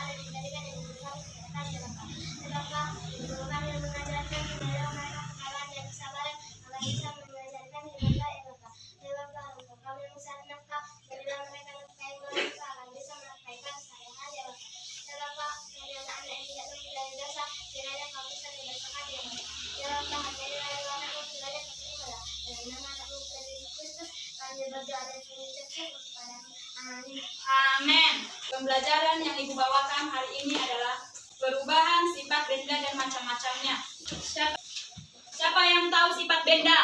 ada di pendidikan yang diberikan kepada mereka. Sebablah guru kami mengajarkan kepada mereka kesabaran dan kesabaran agar bisa mengajarkan ibadah mereka. Sebablah untuk kami mencari nafkah, berilah mereka nafkah yang berlimpah agar bisa menafkahkan sehari-hari mereka. Sebablah dari anak-anak yang tidak lebih dari dosa, kiranya kau bisa dibebaskan dari mereka. Sebablah hadirin Allah anakku kiranya terimalah dengan nama anakmu Kristus, kami berdoa dan mengucapkan kepadamu. Amin. Amin. Pembelajaran yang Ibu bawakan hari ini adalah perubahan sifat benda dan macam-macamnya. Siapa yang tahu sifat benda?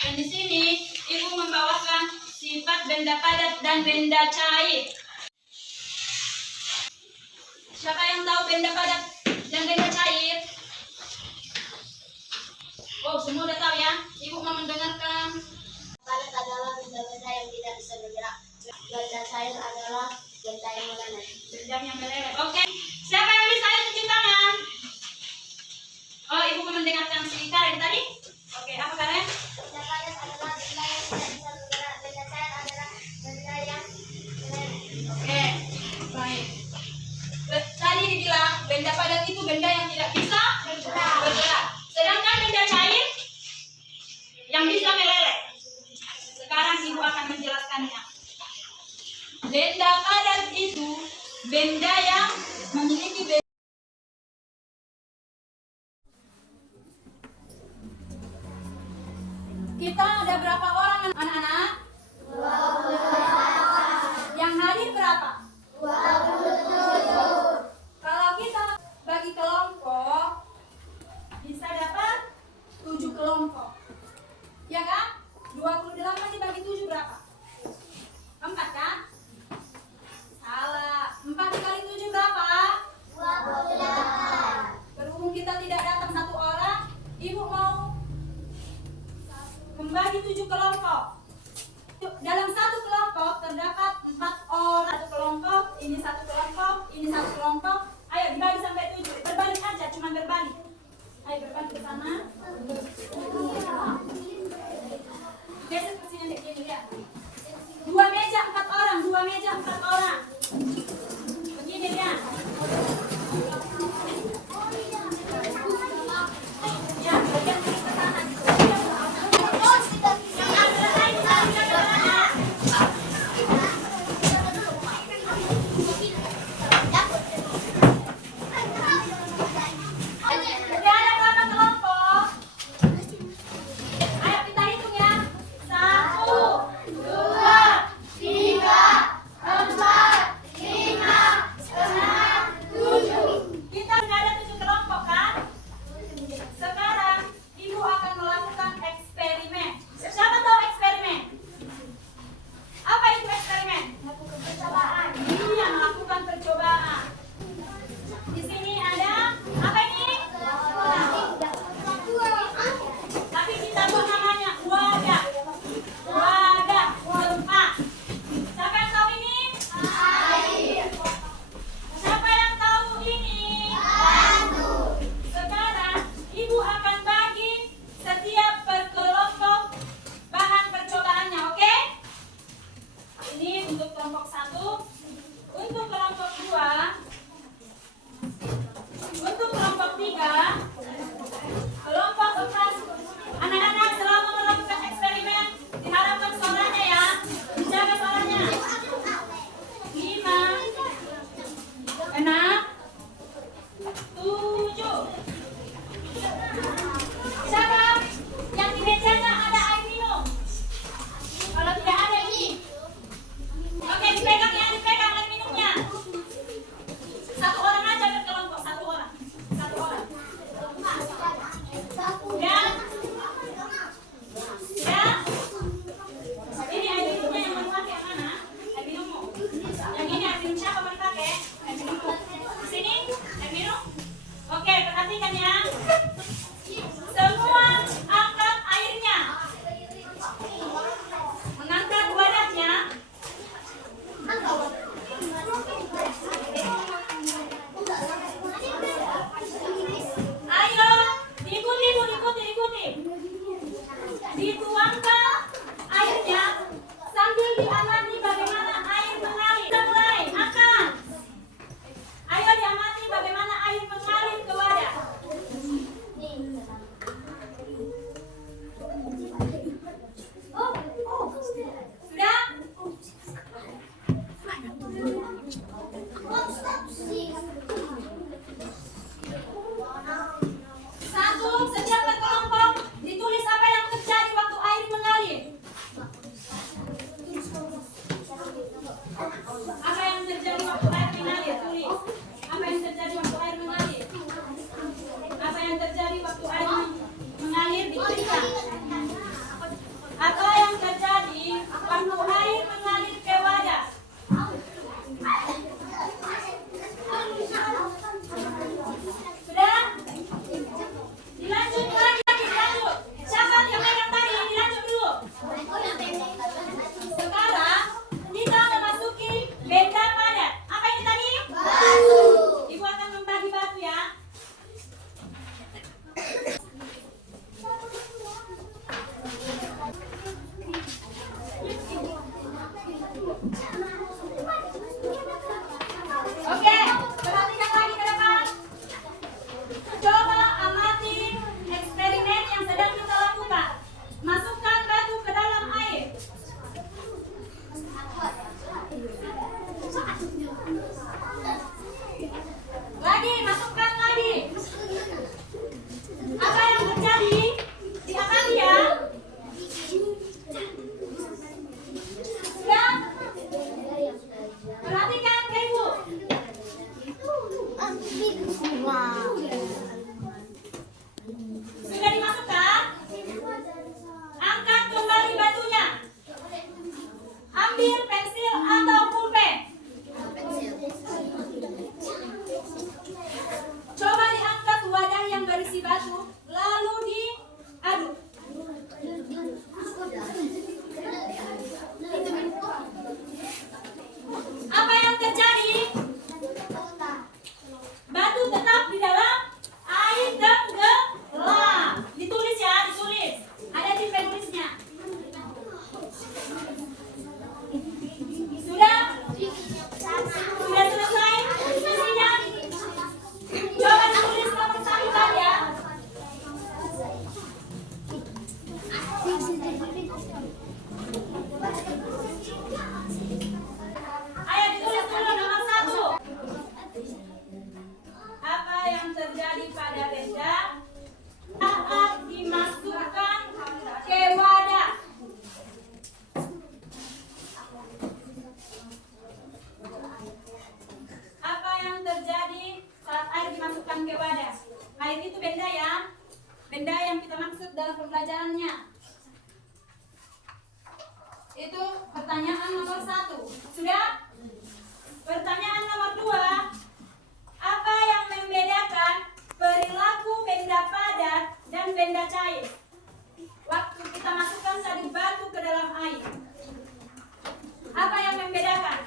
Dan di sini Ibu membawakan sifat benda padat dan benda cair. Siapa yang tahu benda padat dan benda cair? Oh, semua udah tahu ya? Ibu mau mendengarkan. Padat adalah benda-benda yang tidak bisa bergerak. Benda cair adalah benda yang meleleh. Benda yang meleleh. Oke. Siapa yang bisa cuci tangan? Oh, Ibu mau mendengarkan si Karen tadi? Oke, apa Karen? Benda padat adalah benda yang tidak bisa bergerak. Benda cair adalah benda yang meleleh. Oke, baik. Tadi dibilang benda padat itu benda yang tidak bisa bergerak. Sedangkan benda cair yang bisa meleleh. Sekarang Ibu akan menjelaskannya. Benda padat itu benda yang memiliki Kita ada berapa orang anak-anak? 28. Yang hadir berapa? 27. Kalau kita bagi kelompok bisa dapat 7 kelompok. Ya kan? 28 dibagi 7 berapa? 4 kan? Salah. 4 kali 7 berapa? 28. Berhubung kita tidak datang 1 orang, Ibu mau membagi 7 kelompok. Dalam 1 kelompok terdapat 4 orang. 1 kelompok, ini 1 kelompok, ini 1 kelompok. Ayo dibagi sampai 7. Berbalik aja, cuma berbalik. Ayo berbalik ke sana. Geser ke sini deh, gini lihat. 2 meja 4 orang, 2 meja 4 orang. Begini lihat. Ya, bagian ke sana. benda yang kita maksud dalam pembelajarannya. Itu pertanyaan nomor 1. Sudah? Pertanyaan nomor 2. Apa yang membedakan perilaku benda padat dan benda cair waktu kita masukkan tadi batu ke dalam air? Apa yang membedakan?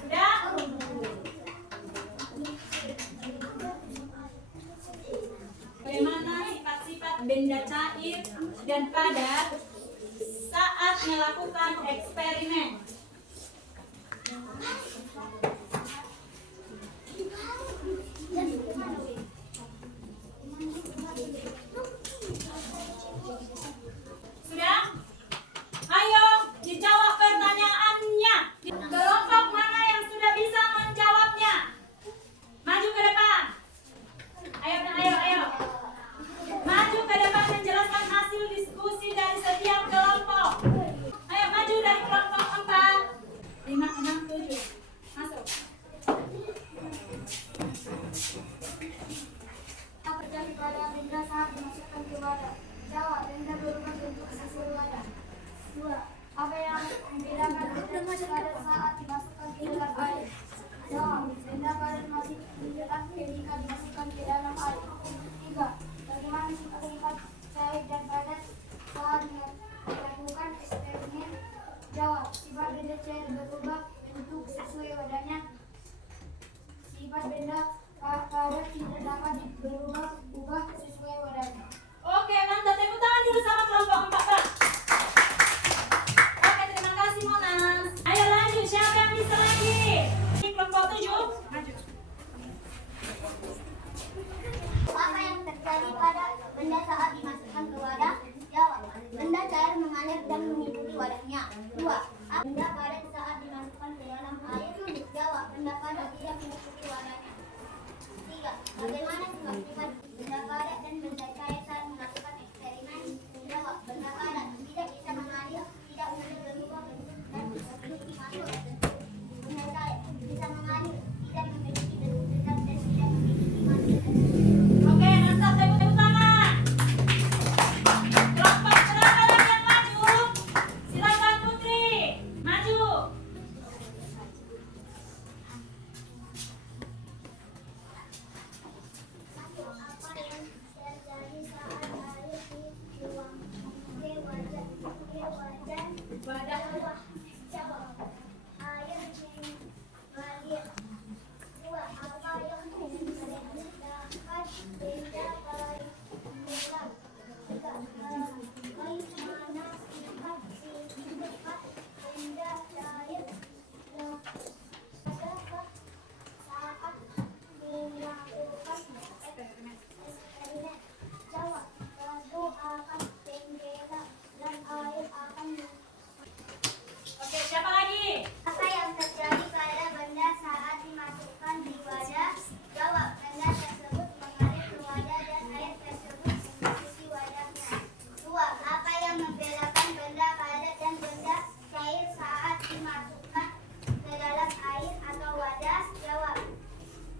Sudah? Bagaimana sifat-sifat benda cair dan padat saat melakukan eksperimen? Sudah? Ayo dijawab pertanyaannya. Kelompok mana yang sudah bisa menjawabnya? Maju ke depan. Ayo. Maju ke depan menjelaskan hasil diskusi dari setiap kelompok. Ayo maju dari kelompok 4, 5, 6, 7. Masuk. Apa terjadi pada benda saat dimasukkan ke wadah? Jawab, benda berubah bentuk sesuai wadah. 2. Apa yang membedakan benda padat saat dimasukkan ke dalam air? Jawab, benda padat masih menjerat ketika dimasukkan ke dalam air. 3. Bagaimana sifat-sifat cair dan padat saat melakukan eksperimen? Jawab, sifat benda cair berubah bentuk sesuai wadahnya. Sifat benda padat tidak dapat berubah sesuai wadahnya. Oke, mantap. Tepuk tangan dulu sama kelompok 4, Pak. Oke, terima kasih Monas. Ayo lanjut, siapa yang bisa lagi? Kelompok 7, maju. Apa yang terjadi pada benda saat dimasukkan ke wadah? Jawab, benda cair mengalir dan mengikuti wadahnya. 2. Benda padat saat dimasukkan ke dalam air? Jawab, benda padat tidak mengikuti wadahnya. 3. Bagaimana sifat-sifat benda padat dan benda cair saat melakukan eksperimen? Jawab, benda padat tidak bisa mengalir, tidak mudah berubah bentuk dan memiliki masuk. Benda cair bisa mengalir, tidak memiliki bentuk tetap dan tidak memiliki masuk. Oke, mantap. Tepuk tangan. Kelompok berapa lagi yang maju? Silakan Putri, maju. Apa yang terjadi saat air dibuang ke wadah? Wadah. Jawab, air mengalir. 2. Apa yang membedakan benda cair? 3. Bagaimana sifat benda cair saat melakukan eksperimen? Jawab, batu akan tenggelam dan air akan. Oke, siapa lagi? Apa yang terjadi pada benda saat dimasukkan di wadah? Jawab, benda tersebut mengalir ke wadah dan air tersebut mengikuti wadahnya. 2. Apa yang membedakan benda padat dan benda cair saat dimasukkan ke dalam air atau wadah? Jawab,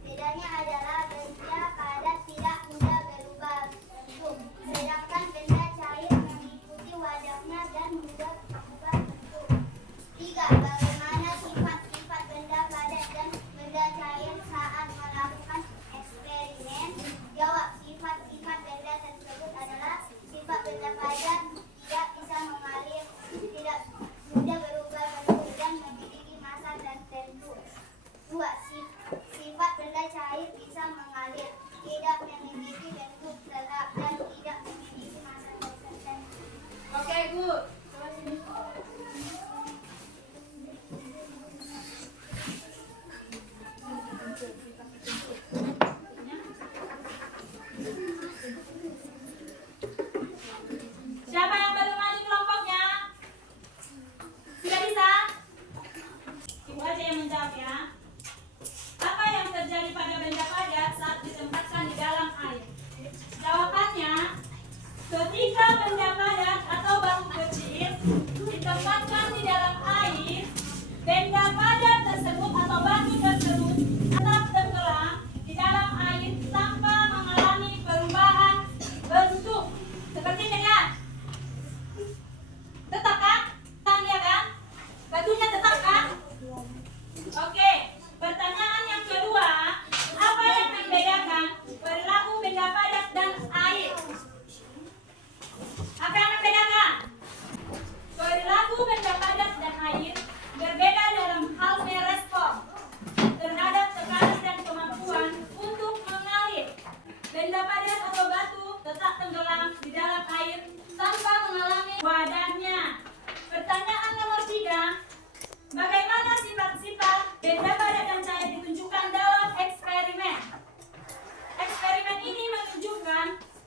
bedanya adalah benda padat tidak mudah berubah bentuk, sedangkan benda cair mengikuti wadahnya dan mudah berubah bentuk. 3. Bagaimana sifat-sifat benda padat dan benda cair saat melakukan eksperimen? Jawab, sifat-sifat benda tersebut adalah sifat benda padat tidak bisa mengalir, tidak mudah berubah bentuk dan memiliki massa tertentu. 2. Sifat benda cair bisa mengalir, tidak memiliki bentuk tetap dan tidak memiliki massa tertentu. Oke, good. Siapa yang belum maju kelompoknya? Sudah bisa? Ibu aja yang menjawab ya. Apa yang terjadi pada benda padat saat ditempatkan di dalam air?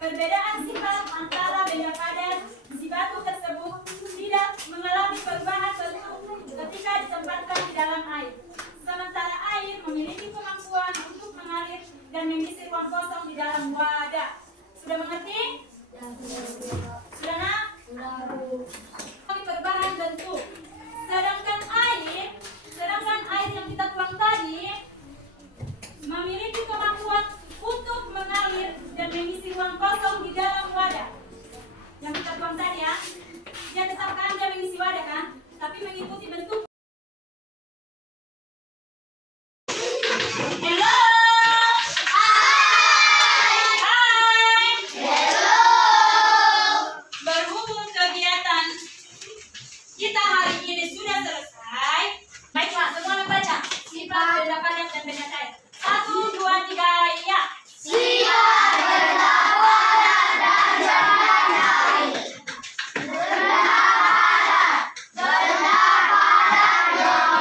Perbedaan sifat antara benda padat si batu tersebut tidak mengalami perubahan bentuk ketika ditempatkan di dalam air. Sementara air memiliki kemampuan untuk mengalir dan mengisi ruang kosong di dalam wadah. Sudah mengerti? Sudah nak? Perubahan bentuk. Sedangkan air yang kita tuang tadi memiliki kemampuan untuk mengalir dan mengisi ruang kosong di dalam wadah. Yang kita tuang tadi ya, dia tetap kan dia mengisi wadah kan, tapi mengikuti bentuk. Hello. Berhubung kegiatan kita hari ini sudah selesai. Baiklah, semua membaca sifat benda padat dan benda cair. 1, 2, 3, ya. Sifat benda padat dan benda cair. Benda padat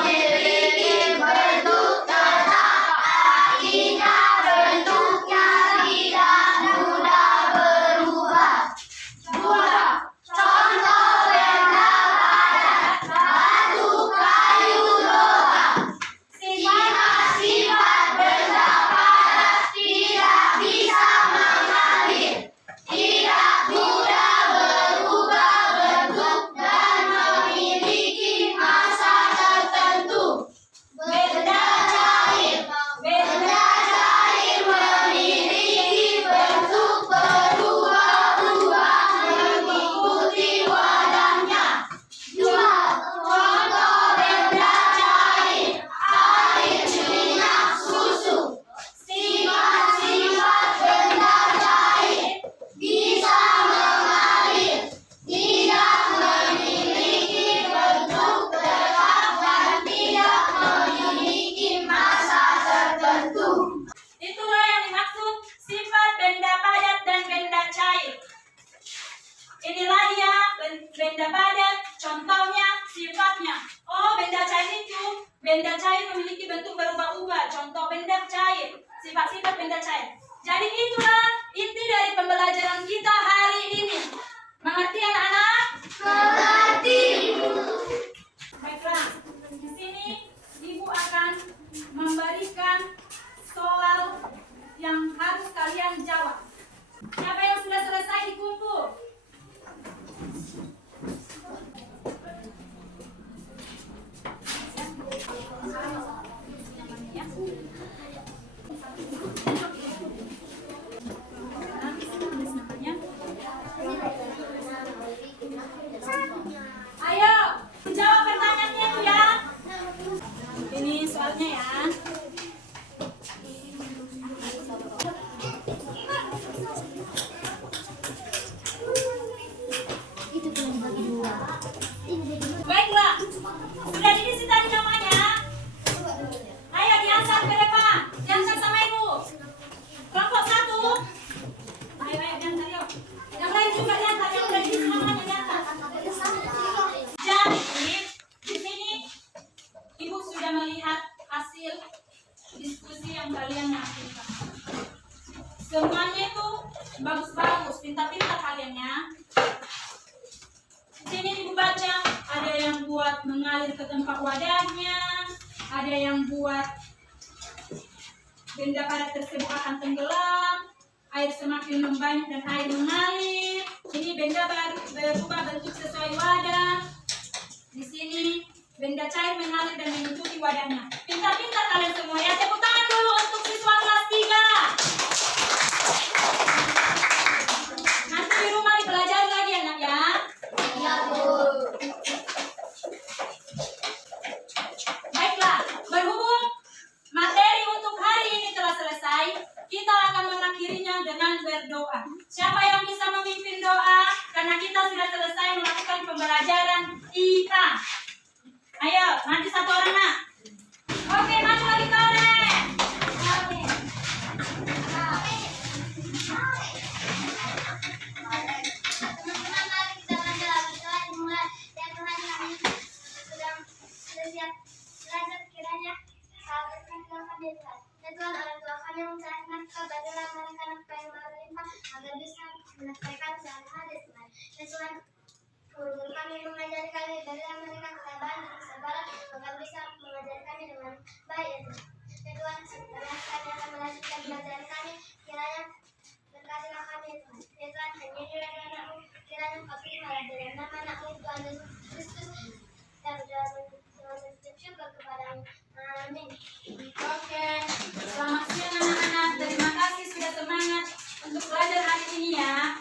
memiliki bentuk tetap, artinya bentuknya tidak mudah berubah. 2. Contoh benda padat: batu, kayu, logam. Sifat-sifat benda padat tidak bisa mengalir, tidak mudah berubah bentuk, dan memiliki massa tertentu. Benda cair memiliki bentuk berubah-ubah mengikuti wadahnya. 2. Contoh benda cair: air, minyak, susu. Sifat-sifat benda cair bisa mengalir, tidak memiliki bentuk tetap, dan tidak memiliki massa tertentu. Itulah yang dimaksud sifat benda padat dan benda cair. Inilah dia benda padat, contohnya, sifatnya. Oh, benda cair memiliki bentuk berubah-ubah. Contoh benda cair, sifat-sifat benda cair. Jadi itulah inti dari pembelajaran kita hari ini. Mengerti anak-anak? Mengerti. Baiklah, di sini Ibu akan memberikan soal yang harus kalian jawab. Siapa yang sudah selesai dikumpul? Ayo, jawab pertanyaannya itu ya. Ini soalnya ya. Baiklah, sudah diisi tadi namanya. Ayo diantar ke depan, diantar sama ibu. Kelompok 1. Ayo diantar yuk. Yang lain juga diantar, yang udah diisi namanya diantar. Jadi di sini ibu sudah melihat hasil diskusi yang kalian lakukan. Semuanya itu bagus-bagus, pintar-pintar kalian ya. Di sini ibu baca, ada yang buat mengalir ke tempat wadahnya, ada yang buat benda padat tersebut akan tenggelam, air semakin membanyak dan air mengalir. Ini benda baru berubah bentuk sesuai wadah. Di sini benda cair mengalir dan mengikuti wadahnya. Pintar-pintar kalian semua ya. Tepuk tangan dulu untuk siswa kelas 3. Nanti di rumah dipelajari lagi anak ya. Ya, Bu. Baiklah, berhubung materi untuk hari ini telah selesai, kita akan mengakhirinya dengan berdoa. Siapa yang bisa memimpin doa? Karena kita sudah selesai melakukan pembelajaran IPA. Ayo, maju satu orang nak. Oke, maju lagi Tore. Oke. Teman-teman, mari kita baca doa dimulai. Ya Tuhan, kami sudah siap belajar, kiranya kau berkati kami Tuhan. Ya Tuhan, orang tua kami mencari nafkah, berilah mereka nafkah yang berlimpah. agar bisa menafkahkan sehari-hari Tuhan. Ya Tuhan, guru kami mengajari kami bagaimana mereka ketabahan dan kesabaran agar bisa mengajari kami dengan baik ya Tuhan. Ya Tuhan, setelah kami akan melanjutkan pelajaran kami, kiranya berkatilah kami ya Tuhan. Ya Tuhan, hanya di dalam anakmu, kiranya kau terimalah dalam nama anakmu Tuhan Yesus Kristus dan dalam mengucap syukur kepadamu. Amin. Oke, selamat siang anak-anak. Terima kasih sudah semangat untuk belajar hari ini ya.